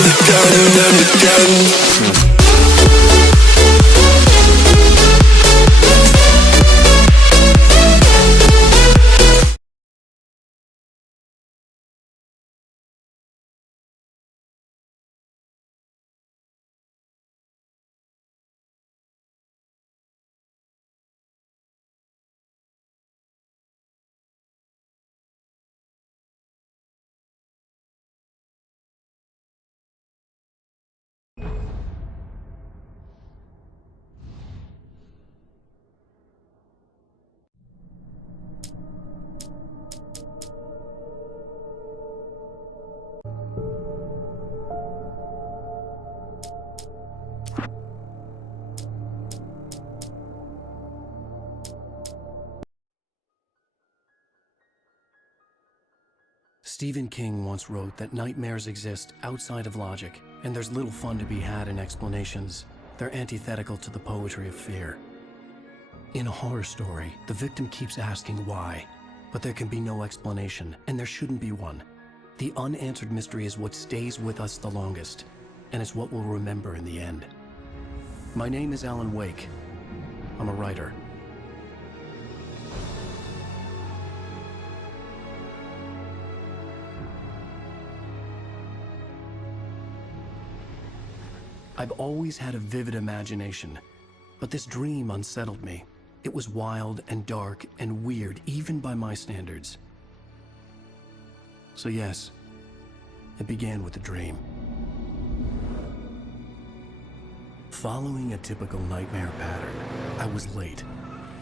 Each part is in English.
again and again. Stephen King once wrote that nightmares exist outside of logic, and there's little fun to be had in explanations. They're antithetical to the poetry of fear. In a horror story, the victim keeps asking why, but there can be no explanation, and there shouldn't be one. The unanswered mystery is what stays with us the longest, and it's what we'll remember in the end. My name is Alan Wake. I'm a writer. I've always had a vivid imagination, but this dream unsettled me. It was wild and dark and weird, even by my standards. So yes, it began with a dream. Following a typical nightmare pattern, I was late,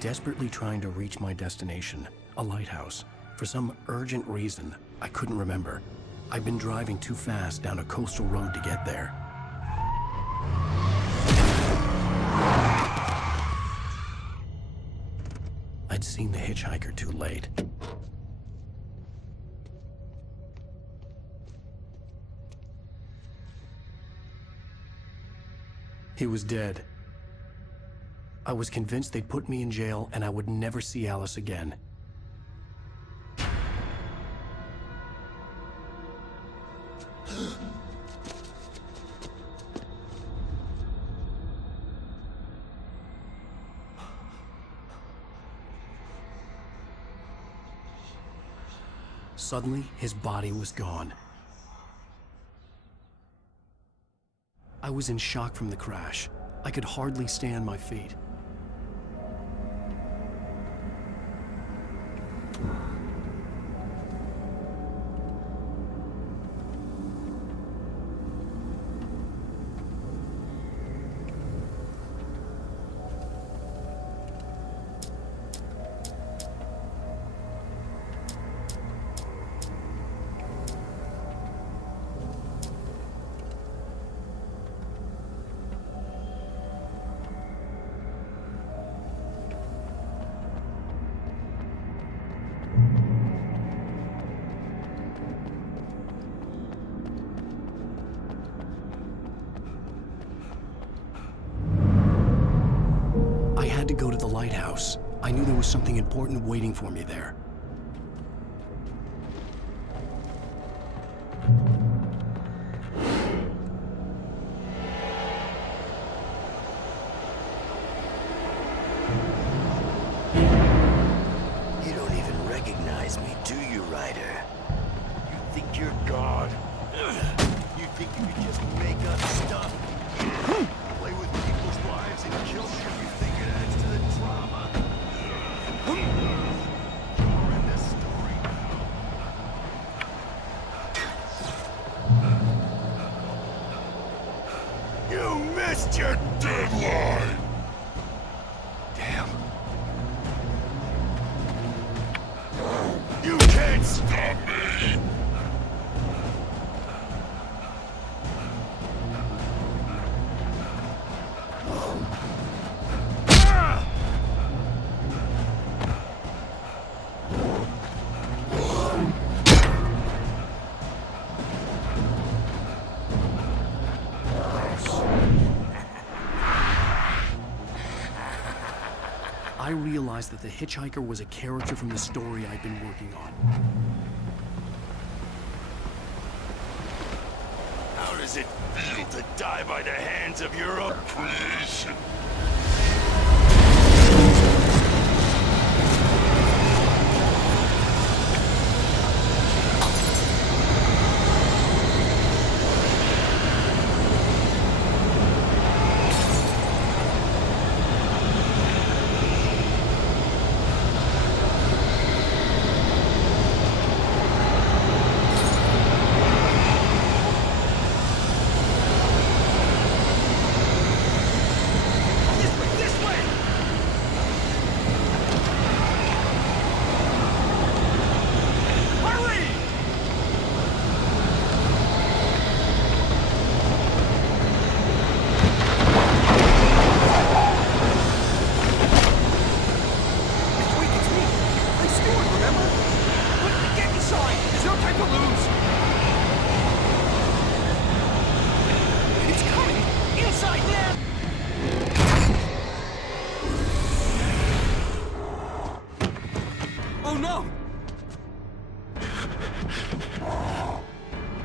desperately trying to reach my destination, a lighthouse. For some urgent reason, I couldn't remember. I'd been driving too fast down a coastal road to get there. I'd seen the hitchhiker too late. He was dead. I was convinced they'd put me in jail and I would never see Alice again. Suddenly, his body was gone. I was in shock from the crash. I could hardly stay on my feet. To go to the lighthouse. I knew there was something important waiting for me there. You don't even recognize me, do you, Ryder? You think you're God? You think you can just make up stuff? Play with people's lives and kill them? You think it adds to the drama? You're in this story now. You missed your deadline! Damn. You can't stop me! I realized that the hitchhiker was a character from the story I'd been working on. How does does it feel to die by the hands of your own creation?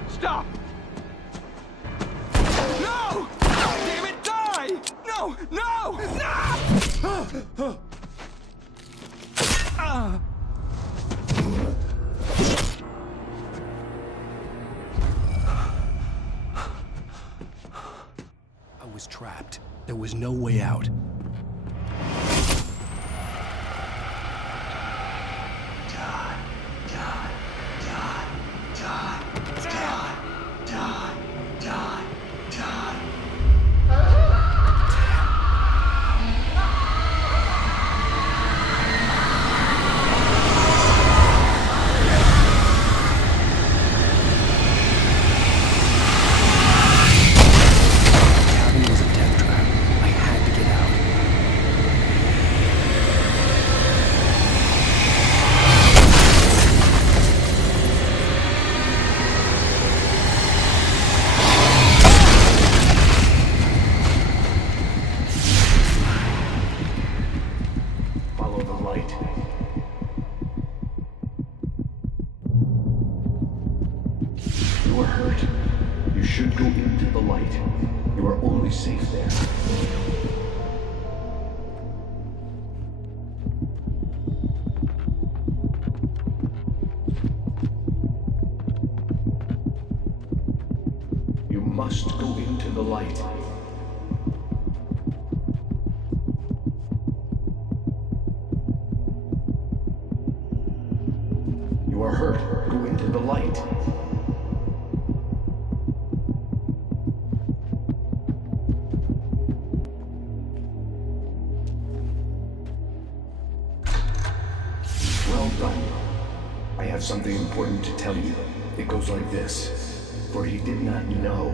Stop! No! Damn it, die! No! No! No! I was trapped. There was no way out. You are hurt. You should go into the light. You are only safe there. You must go into the light. You are hurt. Go into the light. Well done. I have something important to tell you. It goes like this. For he did not know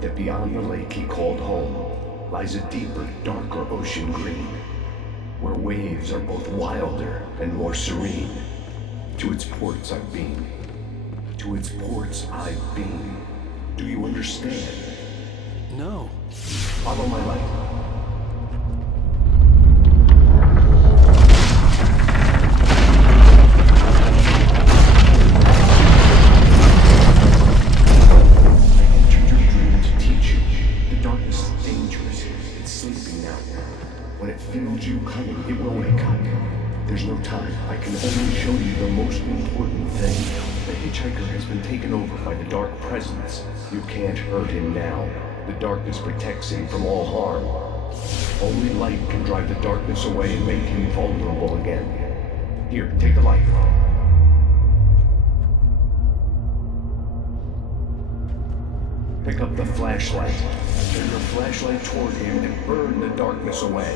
that beyond the lake he called home lies a deeper, darker ocean green, where waves are both wilder and more serene. To its ports I've been. To its ports I've been. Do you understand? No. Follow my light. You coming, it will wake up. There's no time. I can only show you the most important thing. The hitchhiker has been taken over by the dark presence. You can't hurt him now. The darkness protects him from all harm. Only light can drive the darkness away and make him vulnerable again. Here, take the light. Pick up the flashlight. Turn your flashlight toward him and burn the darkness away.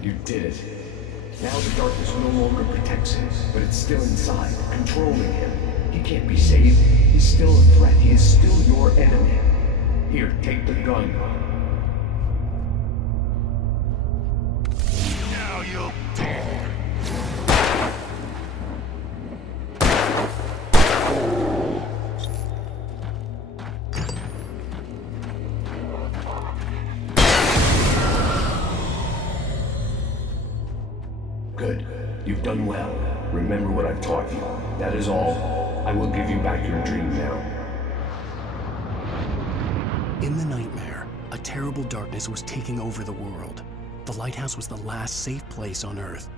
You did it. Now the darkness no longer protects him, but it's still inside, controlling him. He can't be saved. He's still a threat. He is still your enemy. Here, take the gun. Now you'll die. Good. You've done well. Remember what I've taught you. That is all. I will give you back your dream now. In the nightmare, a terrible darkness was taking over the world. The lighthouse was the last safe place on Earth.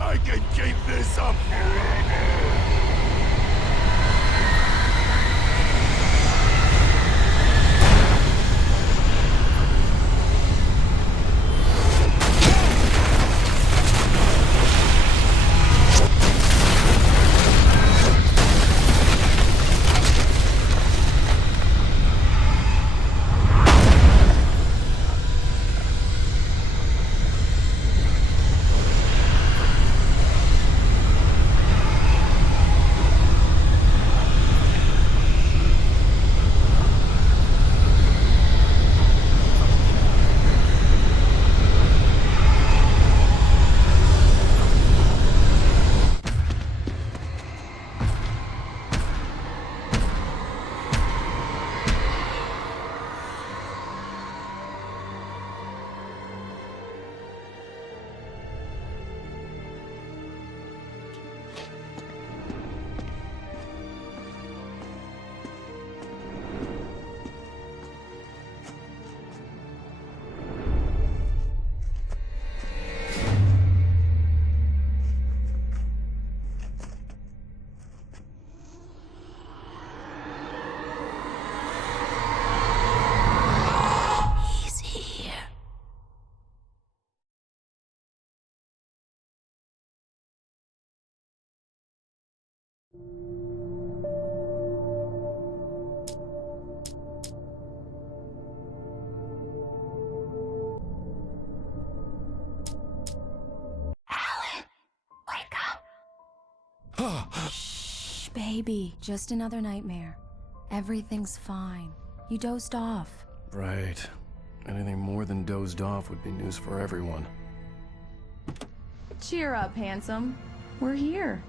I can keep this up forever! Shh, baby. Just another nightmare. Everything's fine. You dozed off. Right. Anything more than dozed off would be news for everyone. Cheer up, handsome. We're here.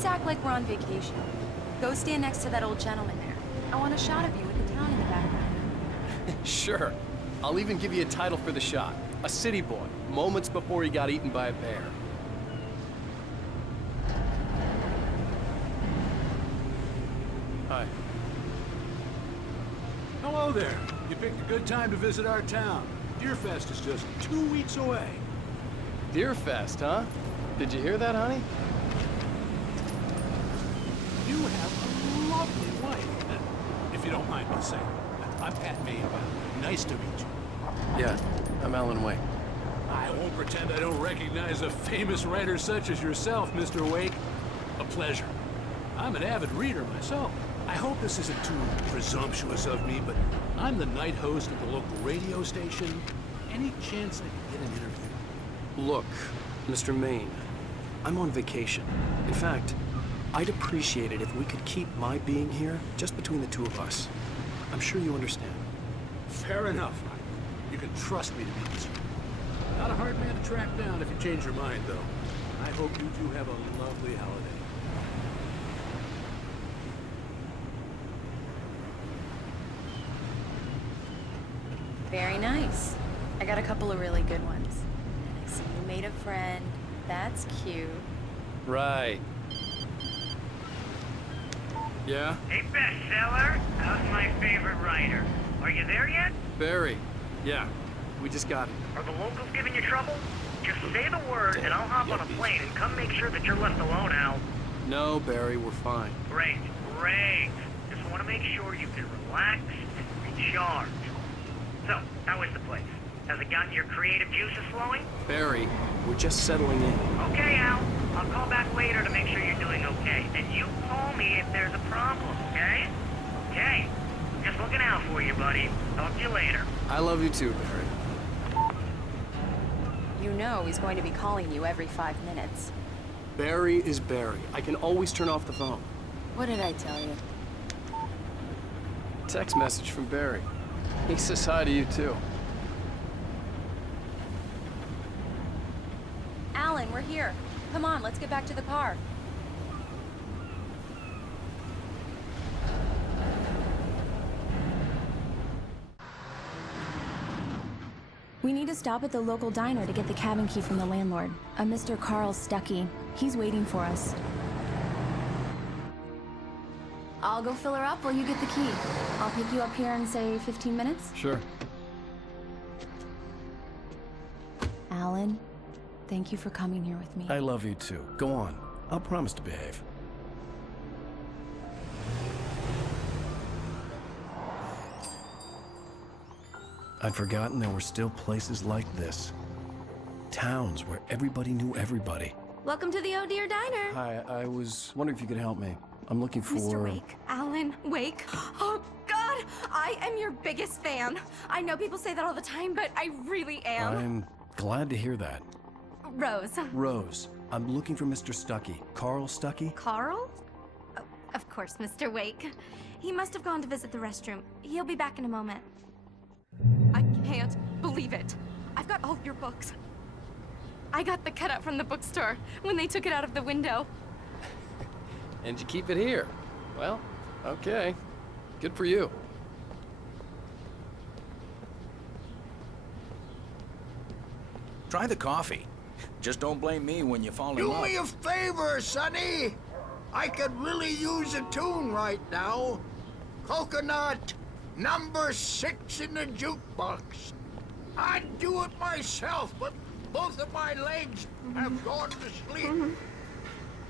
Let's act like we're on vacation. Go stand next to that old gentleman there. I want a shot of you with the town in the background. Sure. I'll even give you a title for the shot. A city boy, moments before he got eaten by a bear. Hi. Hello there. You picked a good time to visit our town. Deerfest is just 2 weeks away. Deerfest, huh? Did you hear that, honey? You have a lovely wife. If you don't mind me saying. I'm Pat May. Nice to meet you. Yeah, I'm Alan Wake. I won't pretend I don't recognize a famous writer such as yourself, Mr. Wake. A pleasure. I'm an avid reader myself. I hope this isn't too presumptuous of me, but I'm the night host of the local radio station. Any chance I could get an interview? Look, Mr. Maine, I'm on vacation. In fact, I'd appreciate it if we could keep my being here just between the two of us. I'm sure you understand. Fair enough. You can trust me to be this. Not a hard man to track down if you change your mind, though. I hope you two have a lovely holiday. Very nice. I got a couple of really good ones. And I see you made a friend. That's cute. Right. Yeah? Hey, bestseller, how's my favorite writer? Are you there yet? Barry. Yeah, we just got it. Are the locals giving you trouble? Just say the word and I'll hop on a plane and come make sure that you're left alone, Al. No, Barry, we're fine. Great, great. Just want to make sure you can relax and recharge. So, how is the place? Has it gotten your creative juices flowing? Barry, we're just settling in. Okay, Al. I'll call back later to make sure you're doing okay. And you call me if there's a problem, okay? Okay. Just looking out for you, buddy. Talk to you later. I love you too, Barry. You know he's going to be calling you every 5 minutes. Barry is Barry. I can always turn off the phone. What did I tell you? Text message from Barry. He says hi to you too. Alan, we're here. Come on, let's get back to the car. We need to stop at the local diner to get the cabin key from the landlord, a Mr. Carl Stuckey. He's waiting for us. I'll go fill her up while you get the key. I'll pick you up here in, say, 15 minutes? Sure. Alan, thank you for coming here with me. I love you too. Go on. I'll promise to behave. I'd forgotten there were still places like this. Towns where everybody knew everybody. Welcome to the Oh Dear Diner. Hi, I was wondering if you could help me. I'm looking for... Mr. Wake. Alan Wake. Oh, God! I am your biggest fan. I know people say that all the time, but I really am. I'm glad to hear that. Rose. Rose, I'm looking for Mr. Stuckey. Carl Stuckey? Carl? Oh, of course, Mr. Wake. He must have gone to visit the restroom. He'll be back in a moment. I can't believe it. I've got all of your books. I got the cutout from the bookstore when they took it out of the window. And you keep it here. Well, okay. Good for you. Try the coffee. Just don't blame me when you fall in love. Do me a favor, Sonny. I could really use a tune right now. Coconut, number 6 in the jukebox. I'd do it myself, but both of my legs have gone to sleep.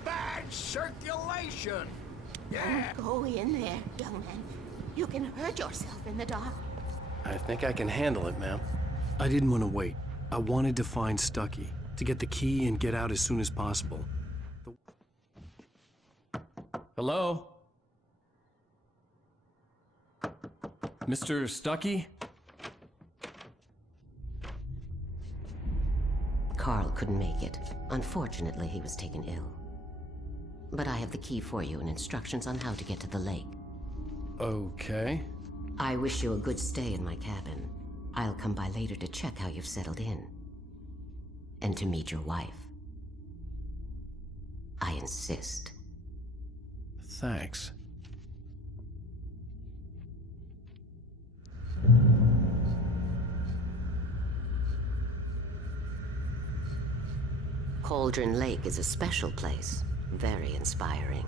Bad circulation. Yeah. Don't go in there, young man. You can hurt yourself in the dark. I think I can handle it, ma'am. I didn't want to wait. I wanted to find Stuckey, to get the key and get out as soon as possible. Hello? Mr. Stuckey? Carl couldn't make it. Unfortunately, he was taken ill. But I have the key for you and instructions on how to get to the lake. Okay. I wish you a good stay in my cabin. I'll come by later to check how you've settled in. And to meet your wife. I insist. Thanks. Cauldron Lake is a special place. Very inspiring.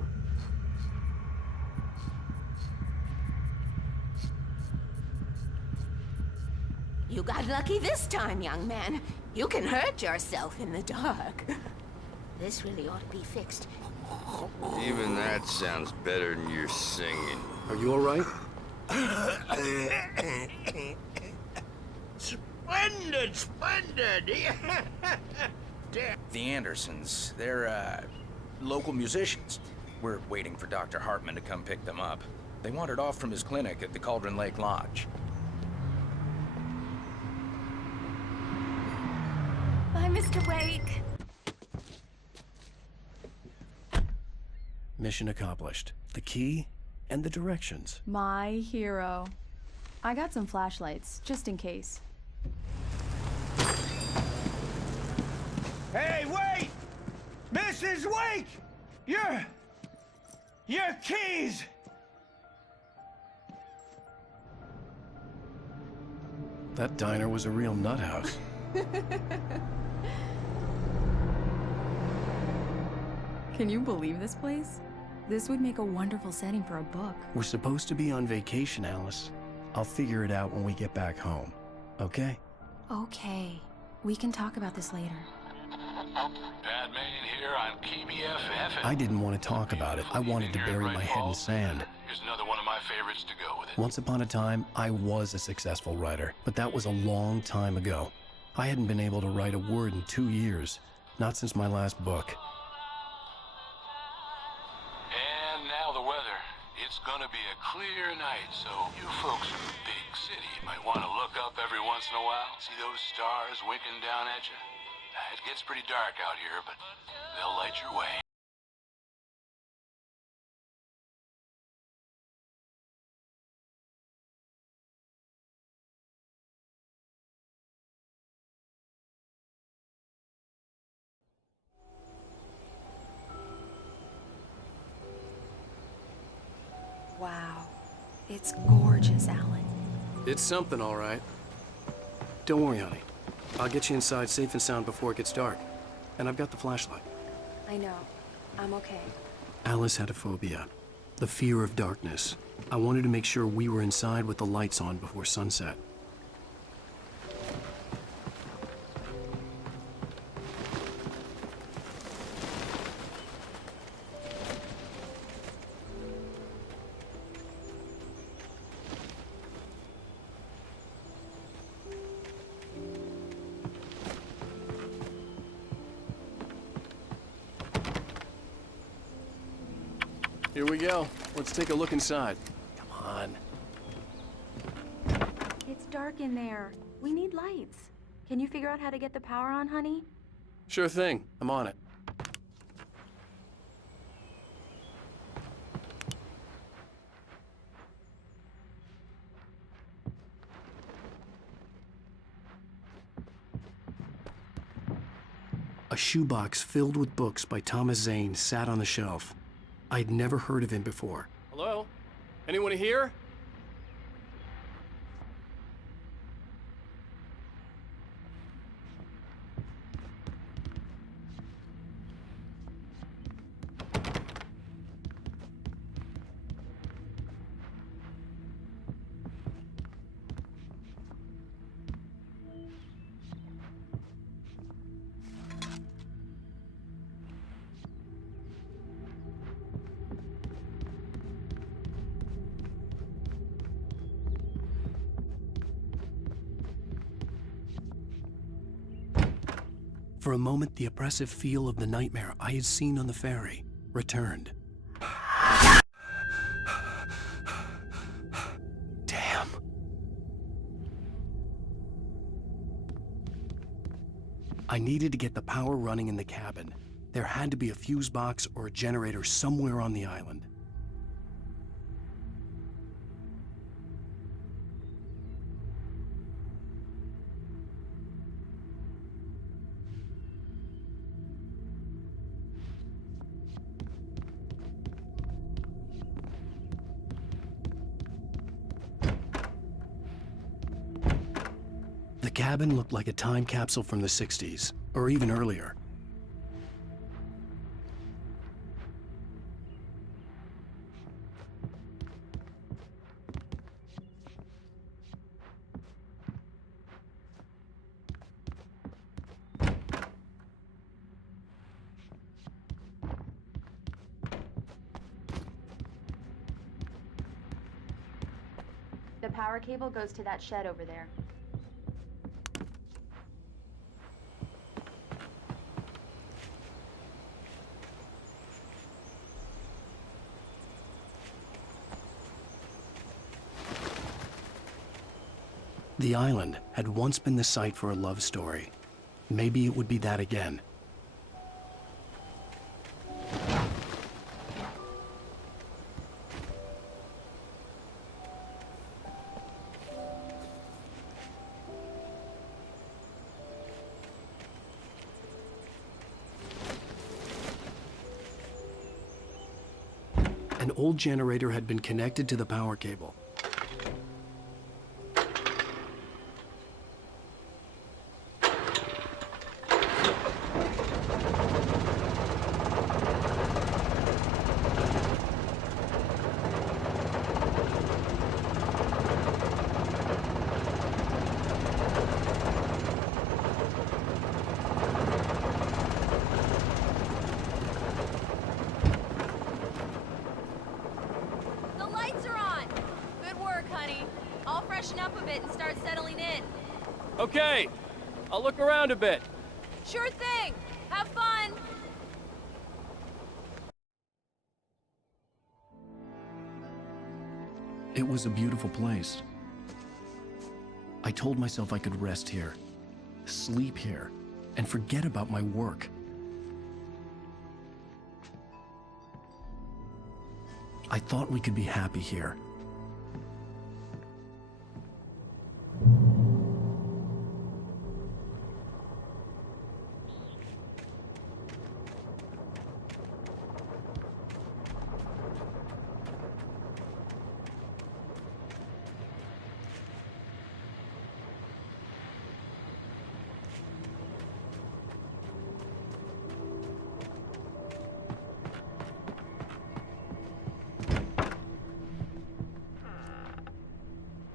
You got lucky this time, young man. You can hurt yourself in the dark. This really ought to be fixed. Even that sounds better than your singing. Are you all right? Splendid, splendid! The Andersons, they're, local musicians. We're waiting for Dr. Hartman to come pick them up. They wandered off from his clinic at the Cauldron Lake Lodge. Bye, Mr. Wake. Mission accomplished. The key and the directions. My hero. I got some flashlights, just in case. Hey, wait! Mrs. Wake! Your keys! That diner was a real nut house. Can you believe this place? This would make a wonderful setting for a book. We're supposed to be on vacation, Alice. I'll figure it out when we get back home. Okay? Okay. We can talk about this later. Bad man here on KBFF. I didn't want to talk about it. I wanted to bury my head in sand. Here's another one of my favorites to go with it. Once upon a time, I was a successful writer, but that was a long time ago. I hadn't been able to write a word in 2 years, not since my last book. And now the weather. It's gonna be a clear night, so you folks in the big city might want to look up every once in a while. See those stars winking down at you? It gets pretty dark out here, but they'll light your way. Wow. It's gorgeous, Alan. It's something, all right. Don't worry, honey. I'll get you inside safe and sound before it gets dark. And I've got the flashlight. I know. I'm okay. Alice had a phobia. The fear of darkness. I wanted to make sure we were inside with the lights on before sunset. Here we go. Let's take a look inside. Come on. It's dark in there. We need lights. Can you figure out how to get the power on, honey? Sure thing. I'm on it. A shoebox filled with books by Thomas Zane sat on the shelf. I'd never heard of him before. Hello? Anyone here? For a moment, the oppressive feel of the nightmare I had seen on the ferry returned. Damn. I needed to get the power running in the cabin. There had to be a fuse box or a generator somewhere on the island. cabin looked like a time capsule from the 60s, or even earlier. The power cable goes to that shed over there. The island had once been the site for a love story. Maybe it would be that again. An old generator had been connected to the power cable. Okay, I'll look around a bit. Sure thing. Have fun. It was a beautiful place. I told myself I could rest here, sleep here, and forget about my work. I thought we could be happy here.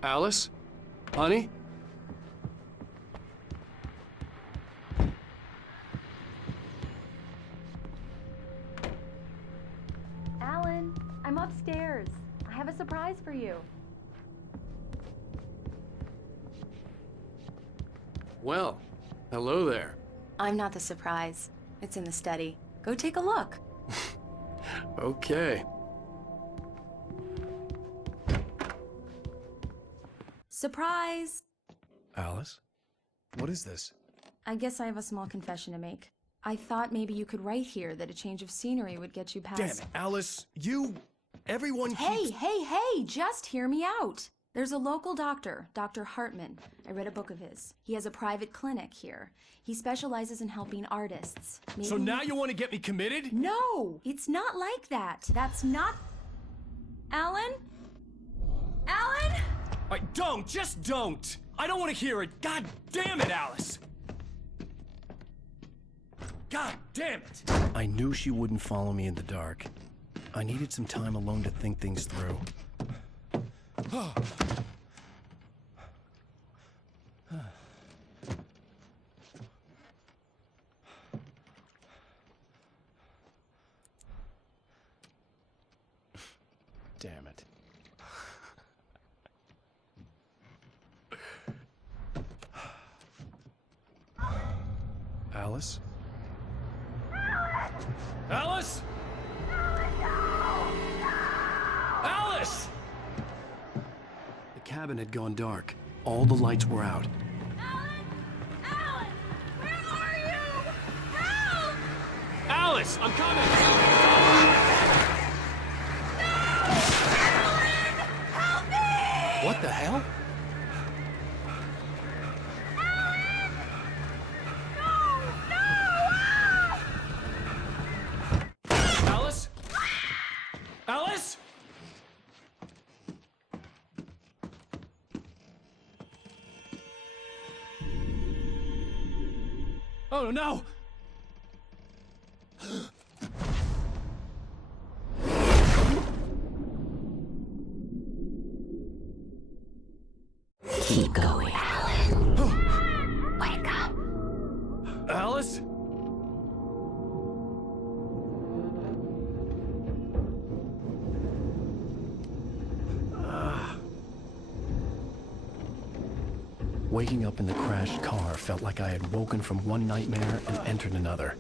Alice? Honey? Alan, I'm upstairs. I have a surprise for you. Well, hello there. I'm not the surprise. It's in the study. Go take a look. Okay. Surprise! Alice? What is this? I guess I have a small confession to make. I thought maybe you could write here that a change of scenery would get you past— Damn it, Alice, everyone keeps— Hey, just hear me out. There's a local doctor, Dr. Hartman. I read a book of his. He has a private clinic here. He specializes in helping artists. Maybe— So now you want to get me committed? No, it's not like that. That's not— Alan? Alan? Just don't! I don't want to hear it! God damn it, Alice! God damn it! I knew she wouldn't follow me in the dark. I needed some time alone to think things through. Damn it. Alice? Alice? Alice! The cabin had gone dark. All the lights were out. Alan, where are you? Help! Alice, I'm coming! Alan, help me! What the hell? Alice? Alice? Oh no! Keep going, Alice. Wake up. Alice? Waking up in the crashed car felt like I had woken from one nightmare and entered another.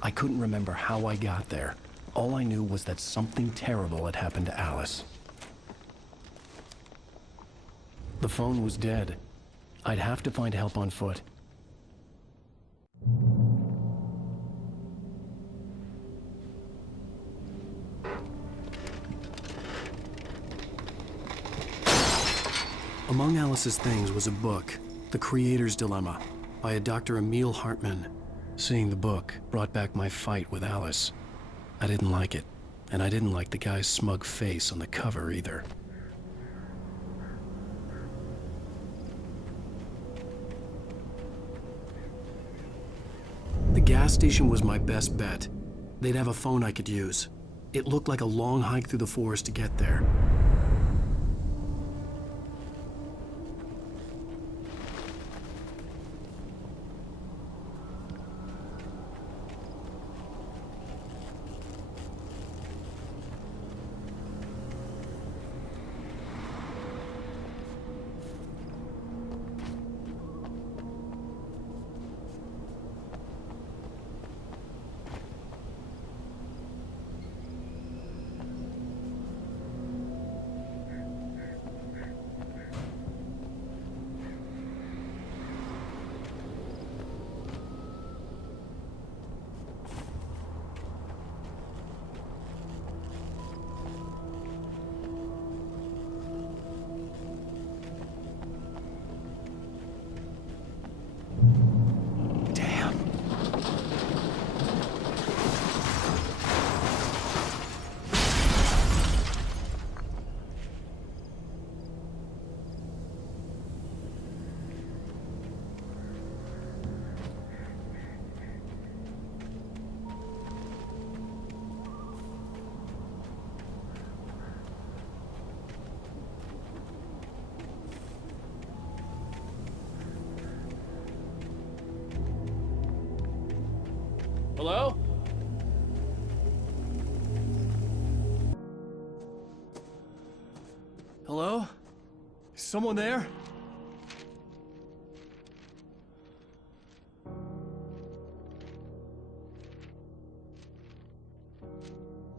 I couldn't remember how I got there. All I knew was that something terrible had happened to Alice. The phone was dead. I'd have to find help on foot. Among Alice's things was a book, The Creator's Dilemma, by a Dr. Emil Hartman. Seeing the book brought back my fight with Alice. I didn't like it, and I didn't like the guy's smug face on the cover either. The gas station was my best bet. They'd have a phone I could use. It looked like a long hike through the forest to get there. Hello? Hello? Is someone there?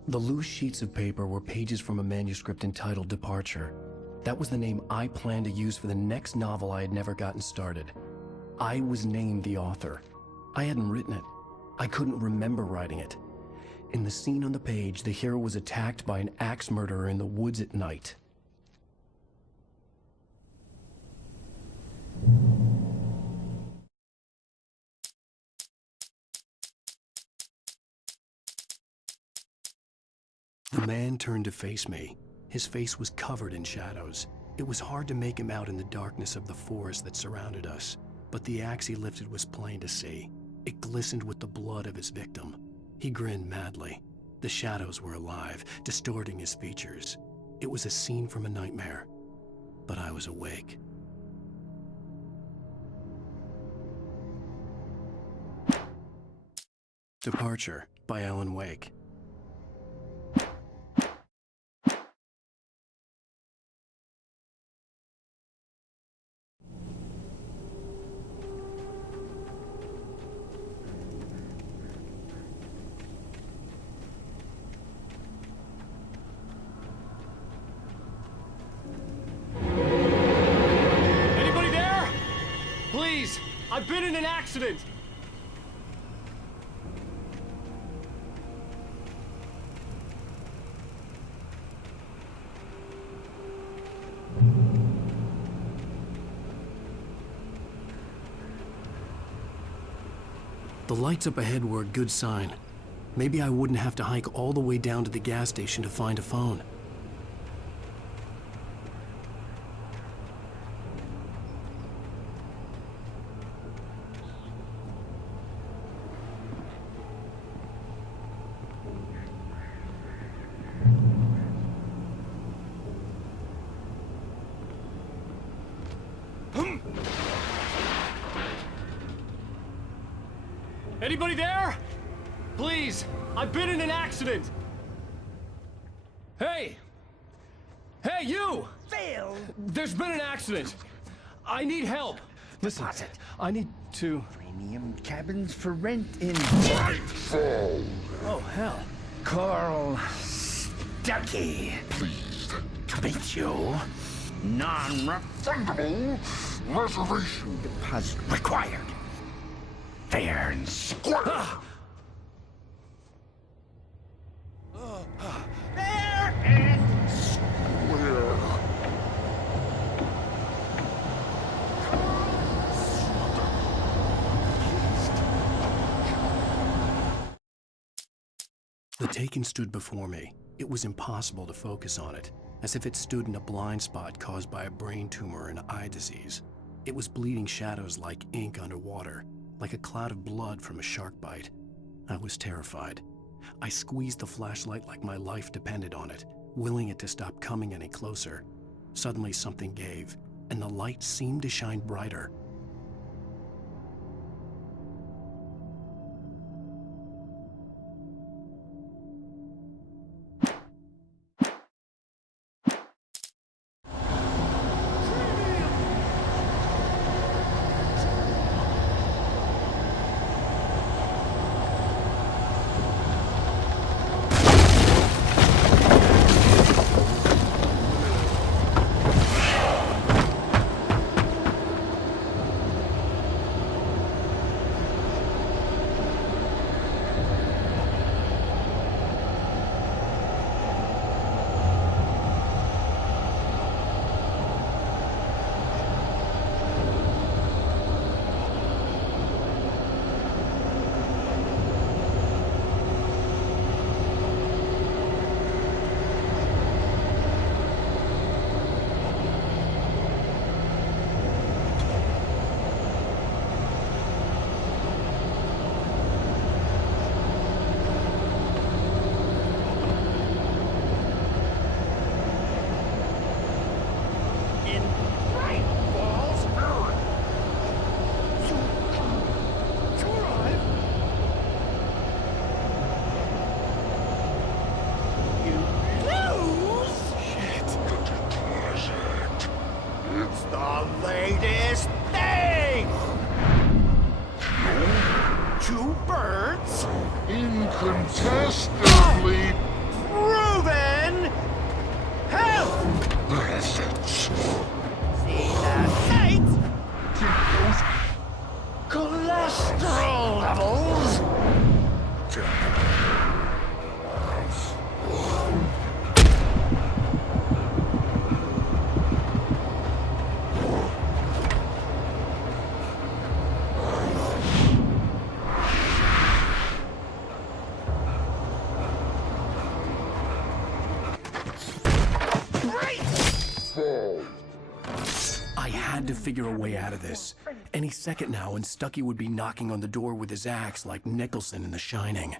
The loose sheets of paper were pages from a manuscript entitled Departure. That was the name I planned to use for the next novel I had never gotten started. I was named the author. I hadn't written it. I couldn't remember writing it. In the scene on the page, the hero was attacked by an axe murderer in the woods at night. The man turned to face me. His face was covered in shadows. It was hard to make him out in the darkness of the forest that surrounded us, but the axe he lifted was plain to see. It glistened with the blood of his victim. He grinned madly. The shadows were alive, distorting his features. It was a scene from a nightmare, but I was awake. Departure by Alan Wake. I've been in an accident! The lights up ahead were a good sign. Maybe I wouldn't have to hike all the way down to the gas station to find a phone. Anybody there? Please, I've been in an accident. Hey! Hey, you! Phil! There's been an accident. I need help. Listen, I need to... Premium cabins for rent in... Nightfall. Oh, hell. Carl Stuckey. Pleased To meet you. Non-refundable reservation deposit required. Fair and square. Fair and square. The Taken stood before me. It was impossible to focus on it, as if it stood in a blind spot caused by a brain tumor and eye disease. It was bleeding shadows like ink underwater, like a cloud of blood from a shark bite. I was terrified. I squeezed the flashlight like my life depended on it, willing it to stop coming any closer. Suddenly something gave, and the light seemed to shine brighter. Incontestably proven health. See that sight? Keep those Cholesterol levels. I had to figure a way out of this. Any second now, and Stuckey would be knocking on the door with his axe like Nicholson in The Shining.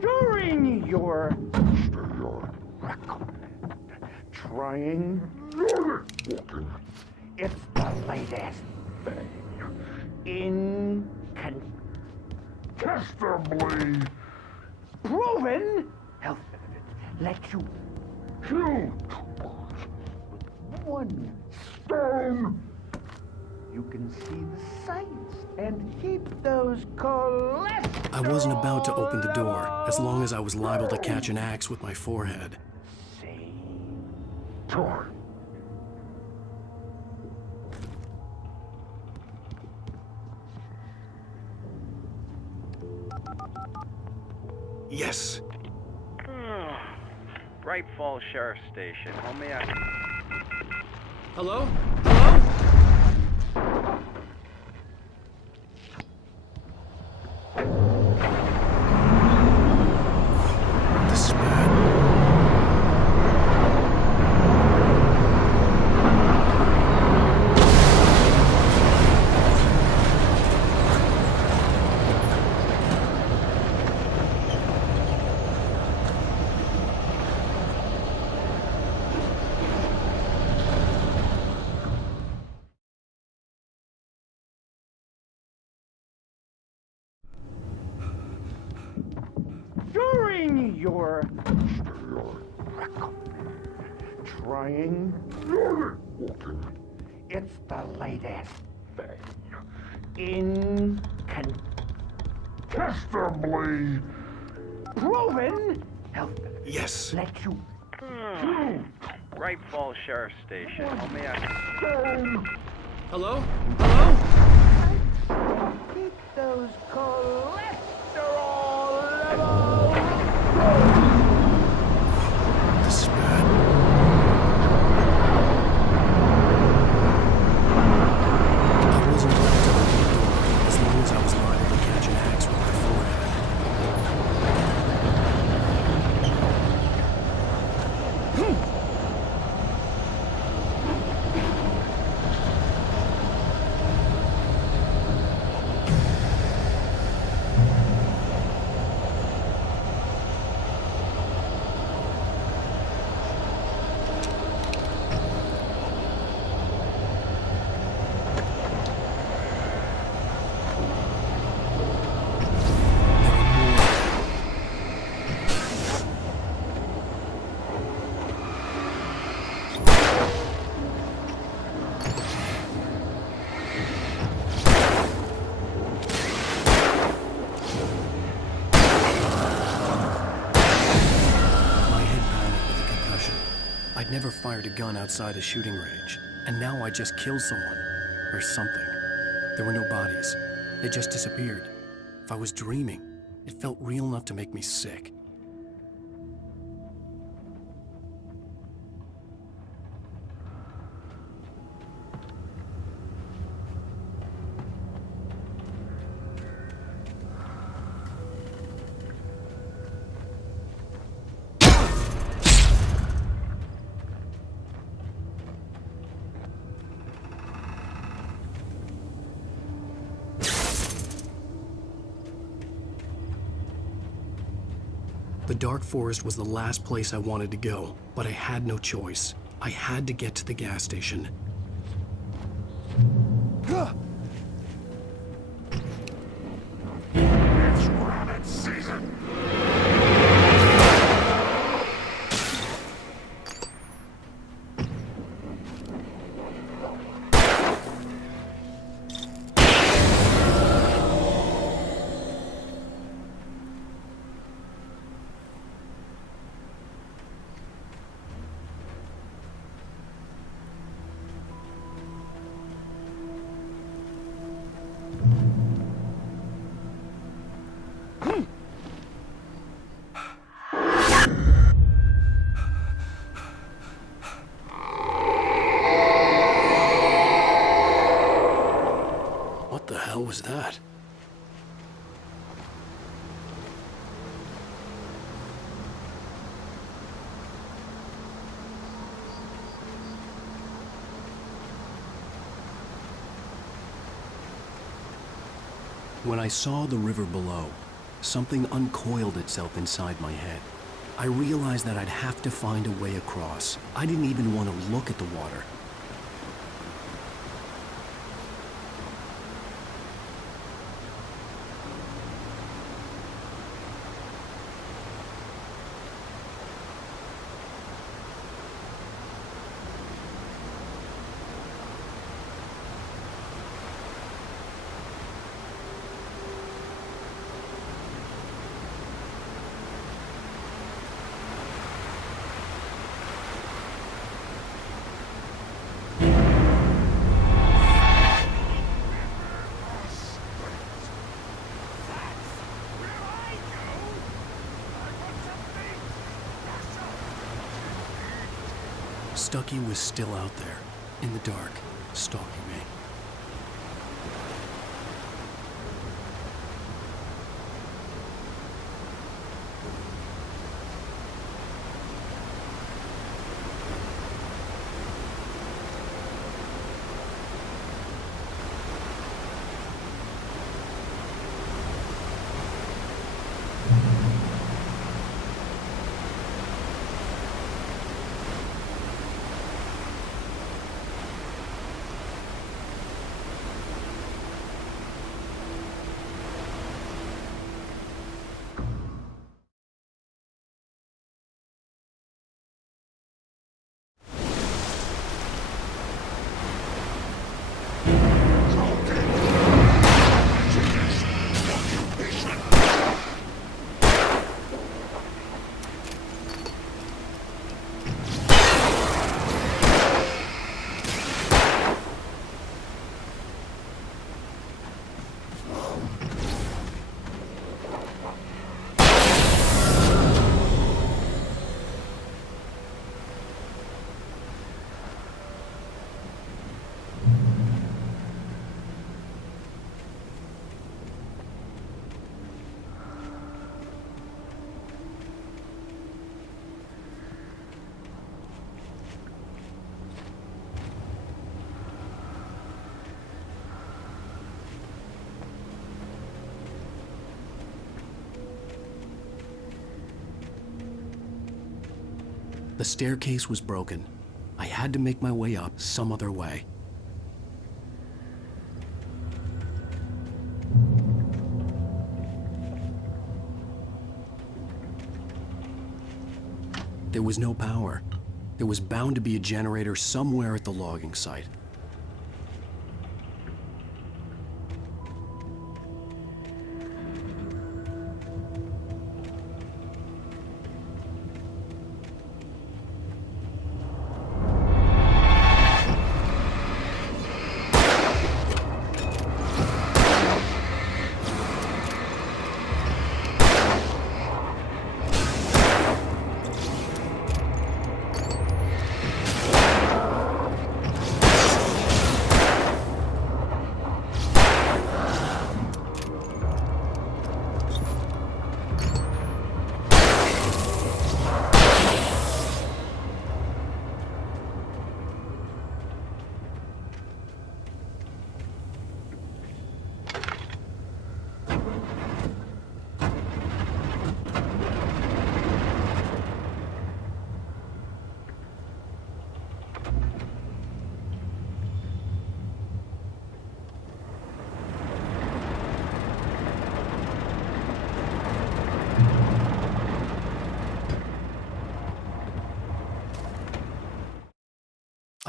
During your recommend trying it's the latest thing. Incontestably proven health benefits let you kill with one stone. You can see the sights and keep those cholesterol. I wasn't about to open the door, as long as I was liable to catch an axe with my forehead. Torn. Yes. Bright Falls Sheriff Station. How may I... Hello? Hello? This is bad. Bring your record. Trying. It's the latest thing. Incontestably proven health benefits. Yes. Let you. Great Falls Sheriff Station. How may I... Hello? Hello? Keep those cholesterol levels. This is bad. I wasn't allowed to open the door as long as I was liable to catch an axe with my forehead. I'd never fired a gun outside a shooting range, and now I just killed someone. Or something. There were no bodies. They just disappeared. If I was dreaming, it felt real enough to make me sick. The dark forest was the last place I wanted to go, but I had no choice. I had to get to the gas station. It's rabbit season. What the hell was that? When I saw the river below, something uncoiled itself inside my head. I realized that I'd have to find a way across. I didn't even want to look at the water. Stucky was still out there, in the dark, stalking me. The staircase was broken. I had to make my way up some other way. There was no power. There was bound to be a generator somewhere at the logging site.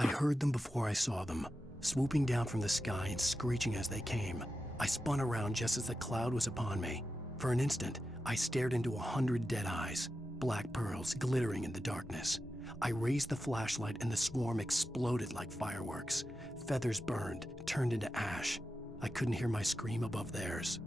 I heard them before I saw them, swooping down from the sky and screeching as they came. I spun around just as the cloud was upon me. For an instant, I stared into 100 dead eyes, black pearls glittering in the darkness. I raised the flashlight and the swarm exploded like fireworks. Feathers burned, turned into ash. I couldn't hear my scream above theirs.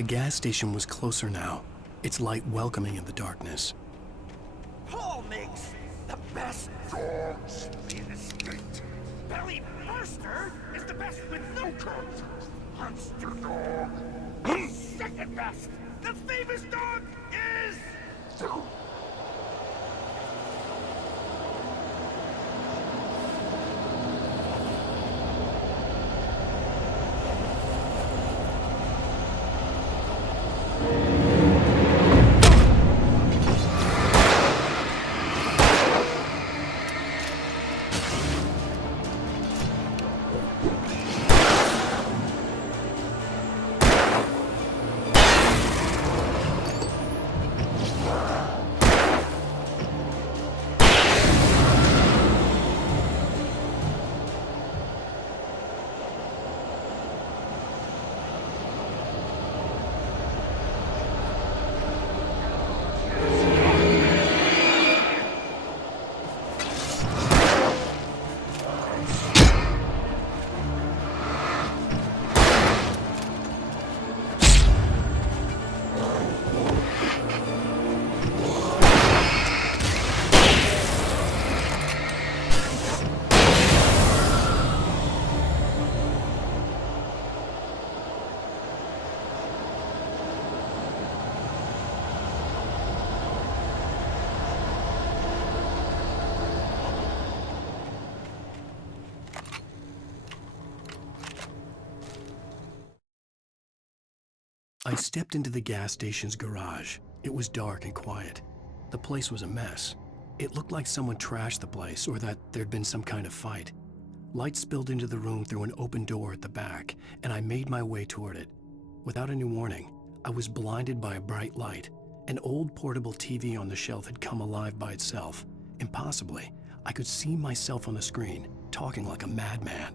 The gas station was closer now, its light welcoming in the darkness. Paul makes the best dogs in the state. Belly Burster is the best with no coat. Monster dog. Second best. The famous dog is... I stepped into the gas station's garage. It was dark and quiet. The place was a mess. It looked like someone trashed the place or that there'd been some kind of fight. Light spilled into the room through an open door at the back, and I made my way toward it. Without any warning, I was blinded by a bright light. An old portable TV on the shelf had come alive by itself. Impossibly, I could see myself on the screen, talking like a madman.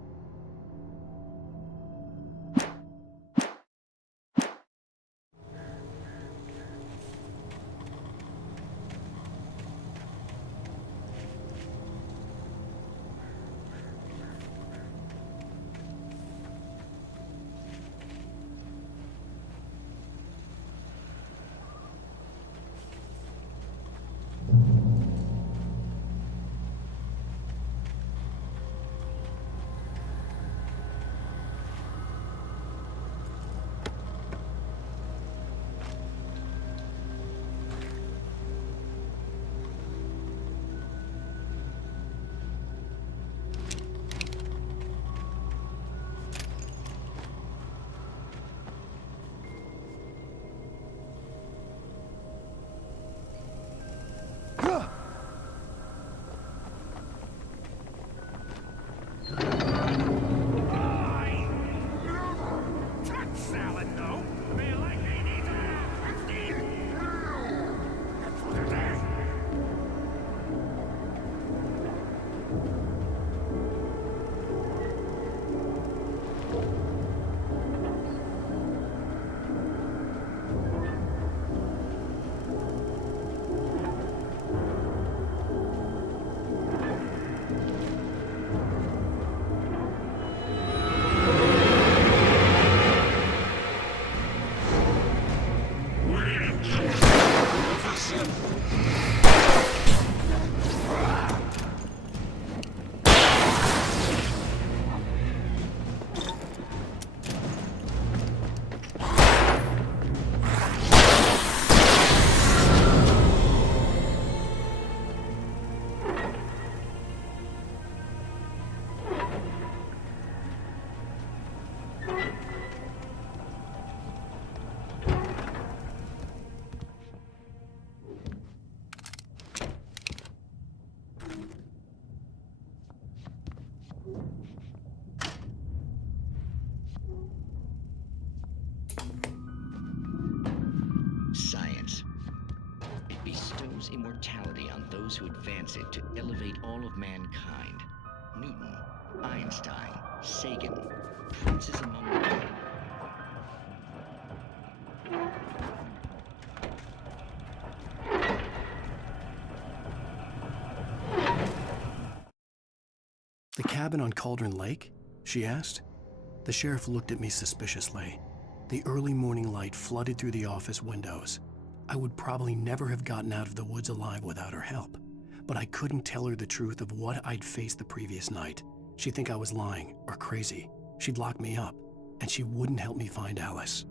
Science. It bestows immortality on those who advance it to elevate all of mankind. Newton, Einstein, Sagan, princes among men. The cabin on Cauldron Lake? She asked. The sheriff looked at me suspiciously. The early morning light flooded through the office windows. I would probably never have gotten out of the woods alive without her help, but I couldn't tell her the truth of what I'd faced the previous night. She'd think I was lying or crazy. She'd lock me up, and she wouldn't help me find Alice.